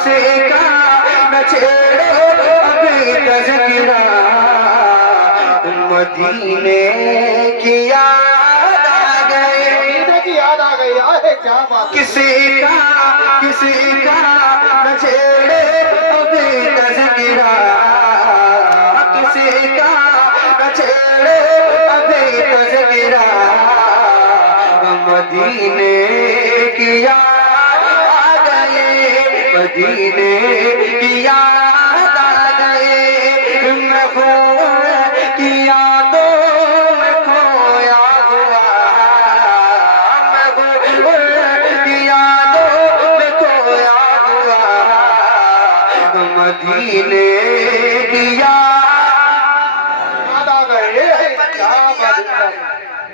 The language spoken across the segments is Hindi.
किसी का न छेड़ो अभी तज़किरा, मदीने की याद आ गई, क्या बात। किसी का न छेड़े अभी तज़किरा, किसी का न छेड़े अभी तज़किरा, मदीने की याद आ गई, मदीने की याद आ गई। मैं की यादों में खोया हुआ, मैं की यादों में खोया हुआ, मदीने की याद आ गई।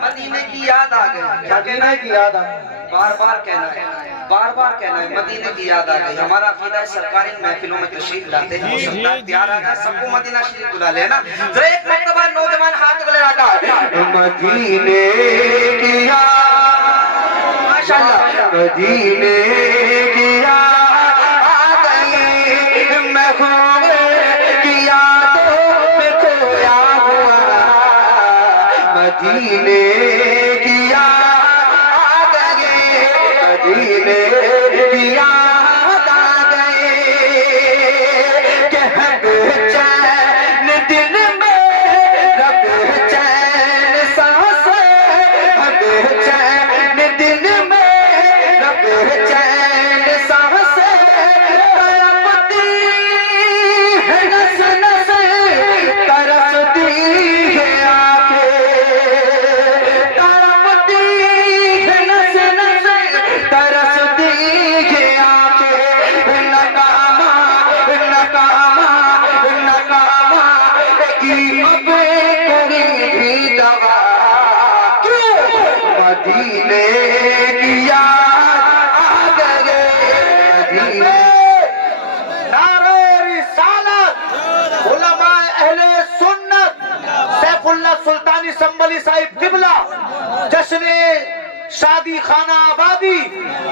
मदीने की याद आ गई, मदीने की याद आ गई। बार बार कहना है, बार बार कहना है, मदीने की याद आ गई। हमारा अकीदा है सरकारी महफिलों में तशरीफ लाते हैं, प्यार आ गया, सबको मदीना शरीफ बुला लेना। जरा एक मर्तबा नौजवान हाथ गले रखा, मदीने की याद, माशाअल्लाह, मदीने की याद आ गई। मैं की यादों में खोया हुआ, मदीने की याद आ गई, मदीने की याद आ गई। कहब चैन दिल में, रब चैन सांसें, हब चैन दिल में, रब चैन सांसें, तड़पती है नस नस, तरसती है आंखें, तरसती है नस नस, तरसती है आंखें। नकामा नकामा नकामा की अब कोई भी दवा, क्यों मदीने की याद आ गई, मदीने। नारे रिसालत, उलमा अहले सुन्नत, सैफुल्लाह सुल्तानी संबली साहिब किबला, जश्न शादी खाना आबादी,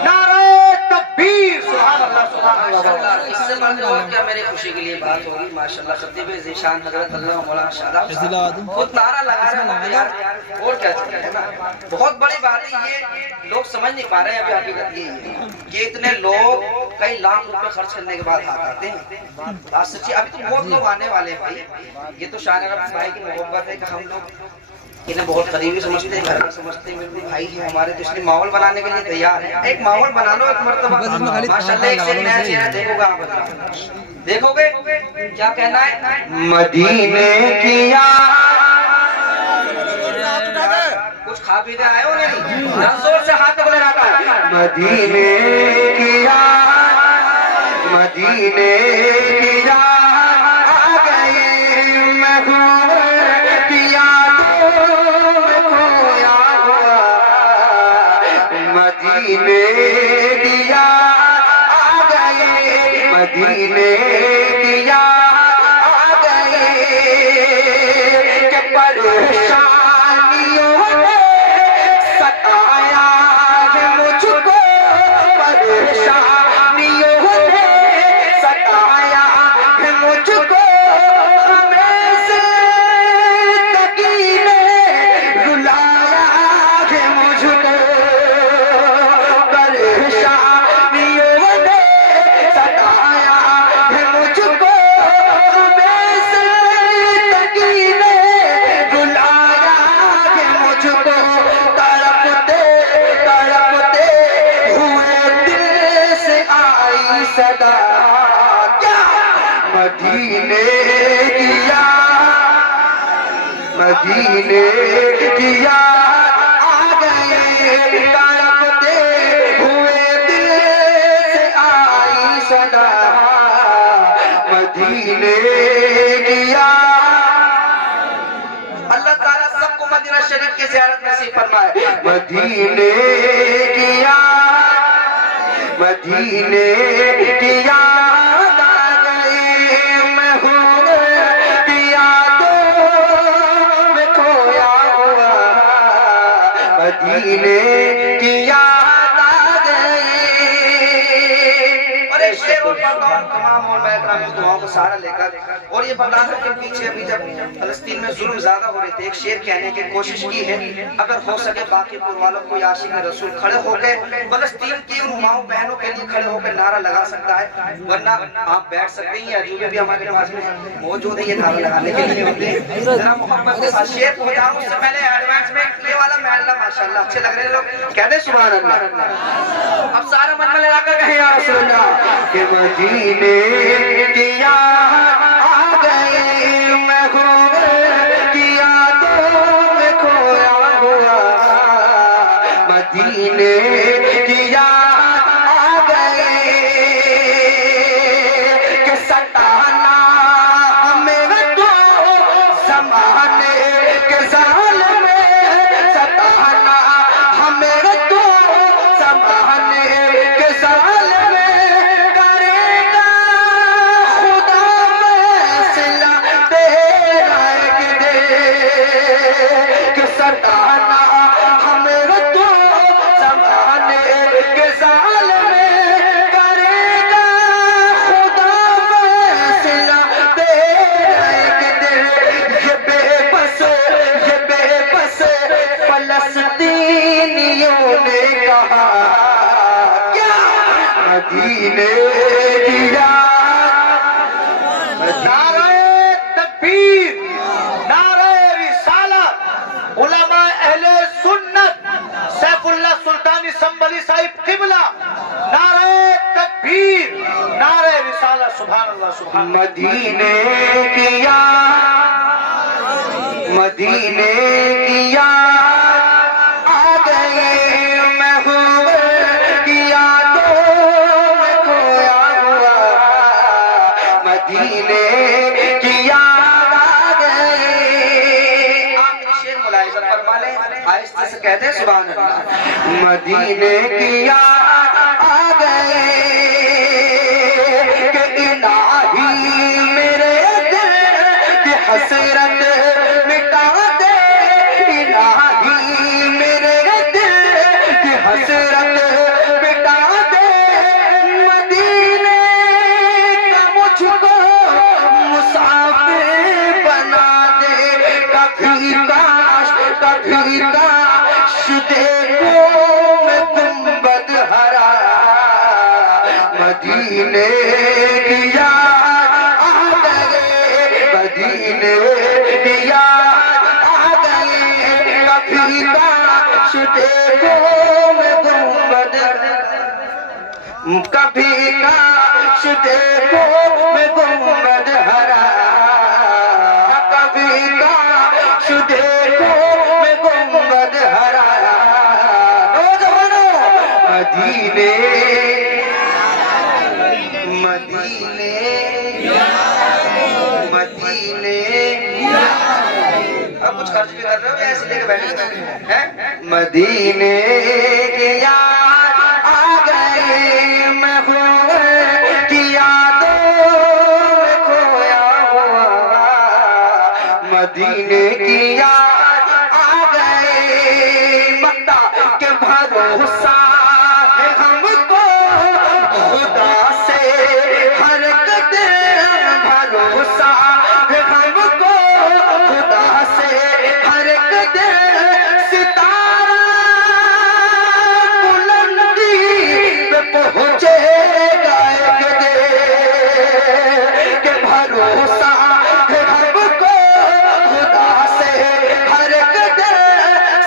नारे तकबीर, सुभान अल्लाह, सुभान अल्लाह। इससे और क्या मेरी खुशी के लिए बात होगी। माशाअल्लाह खतीब ज़ीशान हज़रत अल्लाह मौलाना शादाब खुद नारा लगा रहे हैं यार, और क्या चाहिए, है ना। बहुत बड़ी बात है, ये लोग समझ नहीं पा रहे हैं। अभी हकीकत ये है कि इतने लोग कई लाख रुपए खर्च करने के बाद हाथ आते हैं। बात सच्ची, अभी तो बहुत लोग आने वाले हैं भाई। ये तो शान रब भाई की मोहब्बत है कि हम लोग इन्हें बहुत करीबी समझते हैं, घर का समझते हैं, मेरे भाई है हमारे, तो इसलिए माहौल बनाने के लिए तैयार है। एक माहौल बना लो एक मर्तबा, माशाअल्लाह। एक से नया चेहरा देखोगे आप, देखोगे क्या कहना है, मदीने की याद। कुछ खा पी के आए हो नहीं, जोर से हाथ पकड़े रखा है, मदीने की याद, मदीने की याद आ गई। मैं की यादों में खोया हुआ, मदीने की याद आ गई, मदीने की याद आ गई। कि परेशानियों ने सताया है मुझको, परेशानियों ने सताया है मुझको, हमें ज़िंदगी ने रुलाया है मुझको, परेशानियों ने सताया है मुझको, हमें ज़िंदगी ने रुलाया है मुझको। तड़पते तड़पते हुए दिल से आई सदा, क्या मदीने की याद, मदीने की याद आ गई। तड़पते हुए दिल से आई सदा, मदीने की याद। अल्लाह ताला सबको मदीना शरीफ की ज़ियारत नसीब फरमाए। मदीने की याद, मदीने की याद आ गई। मैं की यादों में खोया हुआ, मदीने की याद आ गई। और एक शेर और पढ़ता हूँ तमाम दुआओं को सहारा लेकर, और ये बता दूं कि पीछे अभी जब फलस्तीन में जुल्म ज्यादा हो रहे थे, एक शेर कहने की कोशिश की है, अगर हो सके बाकीपुर वालों को आशिक रसूल खड़े होकर फलस्तीन की उन माओ बहनों के लिए खड़े होकर नारा लगा सकता है, वरना आप बैठ सकते हैं। अजूबे भी हमारे पास में मौजूद है ये नारा लगाने के लिए। जरा मोहब्बत के साथ शेर पहुंचा रहा हूं, उससे पहले एडवांस में ये वाला महल्ला माशाल्लाह अच्छे लग रहे हैं लोग, कहते सुभान अल्लाह। अब सारा मन में लगा कर कहे या रसूल अल्लाह के मदीने की याद आ गई, मैं की यादों में खोया हुआ, मदीने की याद आ गई कि सताना हमें तो ज़माने के ज़ालिम में, सताना हमें तो ज़माने के ज़ालिम में, करेगा खुदा फैसला तेरा एक दिन कि सताना हमें तो ज़माने के ज़ालिम में, करेगा खुदा फैसला तेरा एक दिन। ये बेबस फलस्तीनियों ने कहा क्या मदीने की याद। नारे तकबीर, नारे रिसालत, उलमा अहले सुन्नत, सैफुल्लाह सुल्तानी संबली साहिब किबला, नारे तकबीर, नारे रिसालत, सुभान अल्लाह सुभान। मदीने की याद, मदीने की याद आ गई, मैं की यादों में खोया हुआ, मदीने की याद आ गई। आखिरी शेर मुलाहिजा फरमा लें, आहिस्ते से कहते हैं सुभान अल्लाह। मदीने की याद आ गई कि इलाही मेरे दिल की हसरत मिटा दे, इलाही मेरे दिल की हसरत मिटा दे, मदीने का मुझको मुसाफिर बना दे, कभी काश देखूं मैं गुंबद हरा, मदीने की याद आ गई, मदीने की याद आ गई, कभी काश देखूं मैं गुंबद, कभी काश देखूं मैं गुंबद हरा, कभी काश देखूं मैं गुंबद हरा। नौजवानों मदीने, मदीने, मदीने, अब कुछ खर्च भी कर रहे हो या ऐसे लेके बैठे हैं? मदीने की याद आ गई, मैं की यादों में खोया हुआ, मदीने की याद आ गई। मक्का के भरोसा है हमको खुदा से हर कदम, भरोसा है हमको खुदा से हर कदम, सितारा बुलंदी पे पहुंचेगा एक दिन, के भरोसा है हमको खुदा से हर कदम,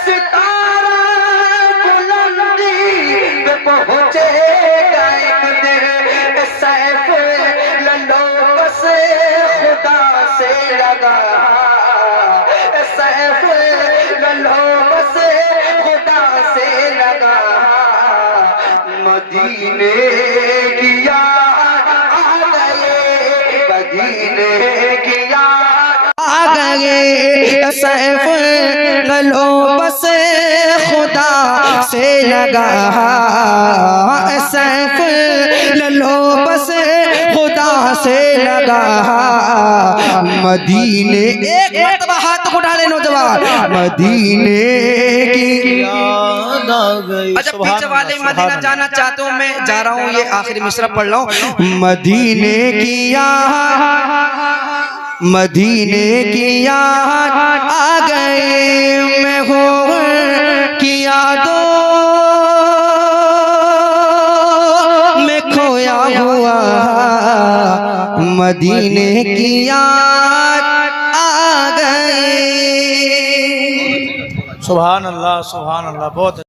सितारा बुलंदी पे पहुंचेगा एक दिन, सैफ ललो से खुदा से लगा, सैफ ललो से खुदा से लगा, मदीने की याद आ गई, मदीने की याद आ गई, सैफ ललो से खुदा से लगा, सैफ ललो से खुदा से लगा, मदीने, एक मरतबा हाथ उठा ले नौजवान, मदीने की याद आ गई। अच्छा पीछे वाले मदीना जाना चाहते हूँ, मैं जा रहा हूँ, ये आखिरी मिसरा पढ़ रहा हूँ। मदीने की याद, मदीने की याद आ गए, मैं हूँ की यादों में खोया हुआ, मदीने की याद आ गई। सुभान अल्लाह, सुभान अल्लाह, बहुत